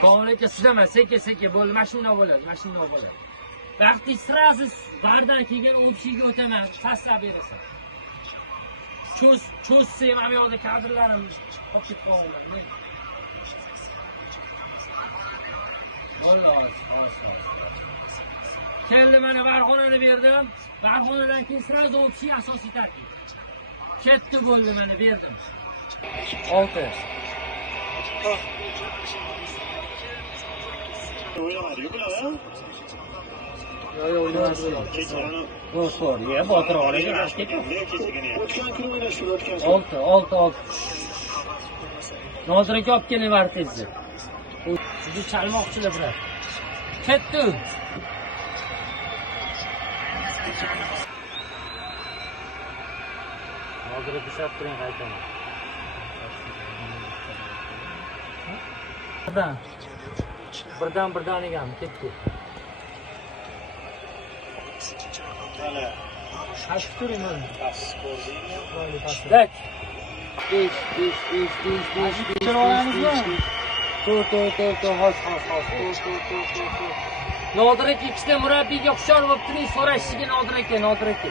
Komil aka suzama, sekin bo'ldi, mashina bo'ladi. Vaqti sразу bardan kelgan o'pshiga o'taman, tashlab berasan. Cho'zsam ham yo'qda kadrlarim qolib qolgan. Xolos. Keldi, mana Farg'onani berdim. Farg'onadan keyin sразу o'pshi asosiy tarkib. Ketdi bo'ldi, mana berdim. 6. Oynamadı bular ha? Yo'q, o'ynamadi. To'g'ri, ya botir olaga ketdi. O'tgan kun o'ynashdi, o'tgan. 6. Nozir aka olib keling vartezni. Sizni chalmoqchilar bular. Ketdi. Nozir aka shart turing, qaytaman. Birdan egam ketdi. Mana Qaytib turing mana. pas ko'rdingmi? Dak. Ish. Hos. Nodir aka ikkita murabbiyga hushyor bo'lib turing, so'rashishiga Nodir aka.